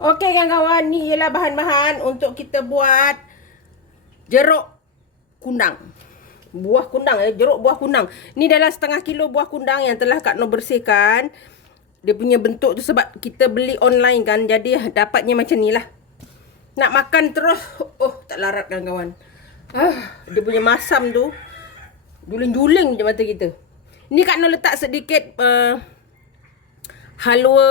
Okey kawan-kawan, ni ialah bahan-bahan untuk kita buat jeruk kundang. Buah kundang eh, jeruk buah kundang. Ni dalam setengah kilo buah kundang yang telah Kak Noh bersihkan. Dia punya bentuk tu sebab kita beli online kan, jadi dapatnya macam ni lah. Nak makan terus, oh tak larat kawan-kawan. Ah, dia punya masam tu, juling-juling je mata kita. Ni Kak Noh letak sedikit uh, halwa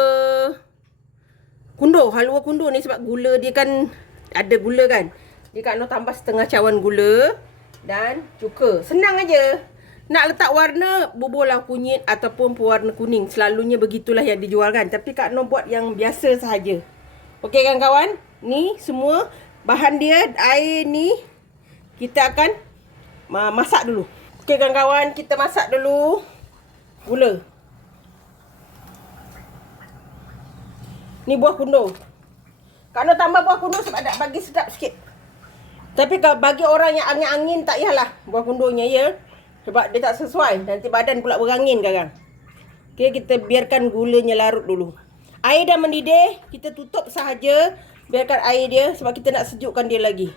kundur, halwa kundur ni sebab gula dia kan ada gula kan. Dia Kak Noh tambah setengah cawan gula dan cuka. Senang aja. Nak letak warna buburlah kunyit ataupun pewarna kuning. Selalunya begitulah yang dijual kan. Tapi Kak Noh buat yang biasa sahaja. Okey kan kawan? Ni semua bahan dia air ni kita akan masak dulu. Okey kan kawan, kita masak dulu gula. Ni buah kundur. Kalau tambah buah kundur sebab nak bagi sedap sikit. Tapi kalau bagi orang yang angin-angin tak yalah buah kundurnya ya. Sebab dia tak sesuai. Nanti badan pula berangin kan. Okay, kita biarkan gulanya larut dulu. Air dah mendidih, kita tutup sahaja. Biarkan air dia sebab kita nak sejukkan dia lagi.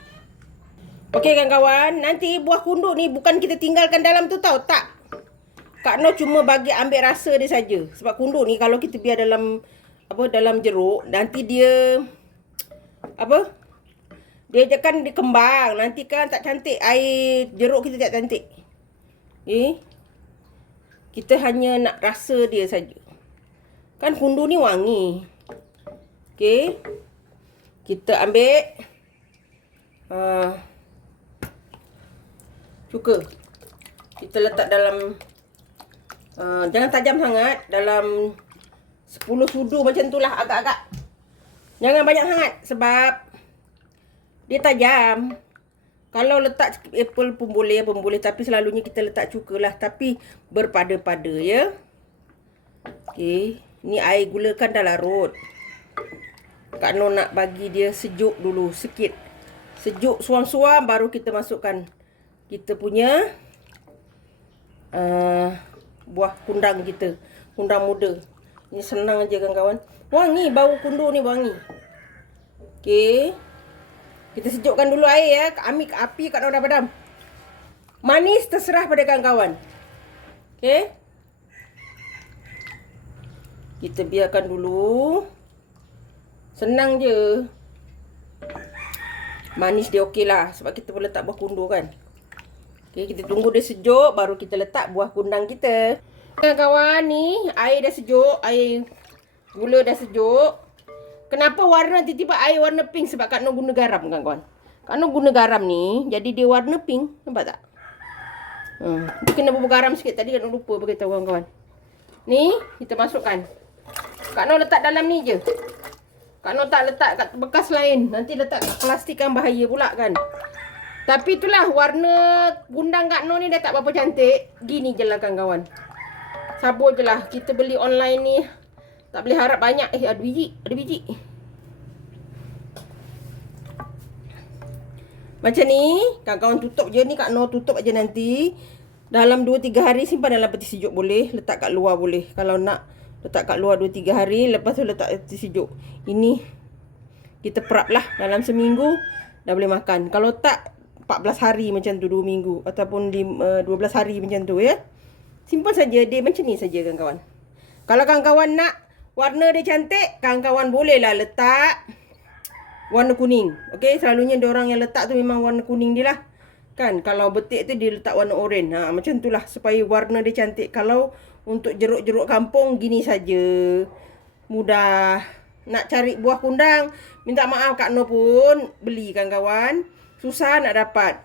Okey kan kawan, nanti buah kundur ni bukan kita tinggalkan dalam tu tau, tak. Kak Noh cuma bagi ambil rasa dia saja. Sebab kundur ni kalau kita biar dalam apa dalam jeruk nanti dia apa dia kan dikembang nanti kan tak cantik air jeruk kita tak cantik. Eh kita hanya nak rasa dia saja. Kan kundu ni wangi. Okey. Kita ambil uh, cuka. Kita letak dalam uh, jangan tajam sangat dalam 10 sudu macam tu lah agak-agak. Jangan banyak sangat sebab dia tajam. Kalau letak apple pun boleh pun boleh tapi selalunya kita letak cuka lah tapi berpada-pada ya. Okey, ni air gula kan dah larut. Kak Noh nak bagi dia sejuk dulu sikit. Sejuk suam-suam baru kita masukkan kita punya uh, buah kundang kita. Kundang muda. Ni senang aja kan kawan. Wangi bau kundur ni wangi. Okey. Kita sejukkan dulu air ya. Ambil api kat dah padam. Manis terserah pada kawan-kawan. Okey. Kita biarkan dulu. Senang je. Manis dia okey lah. Sebab kita boleh letak buah kundur kan. Okey, kita tunggu dia sejuk. Baru kita letak buah kundang kita. Kawan-kawan ni air dah sejuk, air gula dah sejuk. Kenapa warna tiba-tiba air warna pink sebab Kak Noh guna garam kawan-kawan. Kak Noh guna garam ni jadi dia warna pink, nampak tak? Hmm, dia kena bubur garam sikit tadi Kak Noh lupa beritahu kawan-kawan. Ni kita masukkan. Kak Noh letak dalam ni je. Kak Noh tak letak kat bekas lain. Nanti letak kat plastik kan bahaya pula kan. Tapi itulah warna gundang Kak Noh ni dah tak berapa cantik. Gini je lah kawan-kawan. Sabur je lah. Kita beli online ni. Tak boleh harap banyak. Eh, ada biji. Ada biji. Macam ni. Kawan-kawan tutup je ni. Kak Noh tutup aja nanti. Dalam 2-3 hari simpan dalam peti sejuk boleh. Letak kat luar boleh. Kalau nak letak kat luar 2-3 hari. Lepas tu letak peti sejuk. Ini. Kita perap lah. Dalam seminggu. Dah boleh makan. Kalau tak. 14 hari macam tu 2 minggu. Ataupun 5, 12 eh, hari macam tu ya. Simpan saja dia macam ni saja kawan-kawan. Kalau kawan-kawan nak warna dia cantik, kawan-kawan bolehlah letak warna kuning. Okey, selalunya dia orang yang letak tu memang warna kuning dia lah. Kan, kalau betik tu dia letak warna oranye. Ha, macam itulah supaya warna dia cantik. Kalau untuk jeruk-jeruk kampung gini saja. Mudah. Nak cari buah kundang, minta maaf Kak No pun beli kawan-kawan. Susah nak dapat.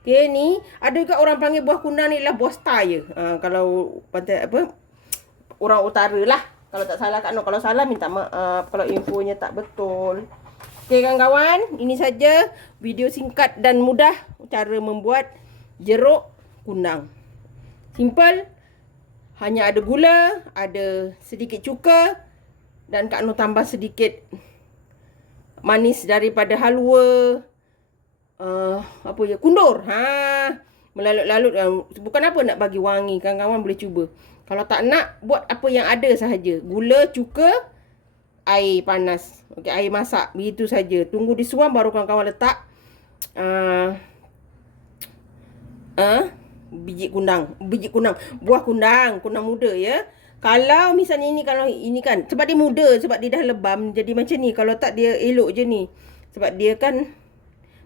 Okay ni ada juga orang panggil buah kundang ni lah buah star je. Uh, kalau pantai apa orang utara lah. Kalau tak salah Kak Nok. Kalau salah minta maaf kalau infonya tak betul. Okay kawan-kawan, ini saja video singkat dan mudah cara membuat jeruk kundang. Simple. Hanya ada gula, ada sedikit cuka dan Kak Nok tambah sedikit manis daripada halwa uh, apa ya kundur ha melalut-lalut uh, bukan apa nak bagi wangi kawan-kawan boleh cuba kalau tak nak buat apa yang ada sahaja gula cuka air panas. Okey, air masak. Begitu saja. Tunggu disuam baru kawan-kawan letak uh, uh, biji kundang. Biji kundang. Buah kundang. Kundang muda ya. Kalau misalnya ini kalau ini kan sebab dia muda sebab dia dah lebam jadi macam ni kalau tak dia elok je ni. Sebab dia kan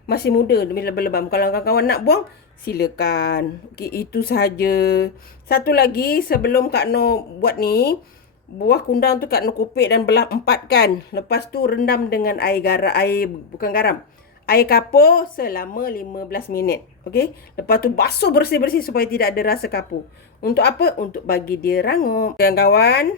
masih muda lebam-lebam. Kalau kawan-kawan nak buang silakan. Okey itu sahaja. Satu lagi sebelum Kak No buat ni buah kundang tu Kak No kupik dan belah empat kan. Lepas tu rendam dengan air garam air bukan garam. Air kapur selama 15 minit. Okey. Lepas tu basuh bersih-bersih supaya tidak ada rasa kapur. Untuk apa? Untuk bagi dia rangup. Kawan-kawan,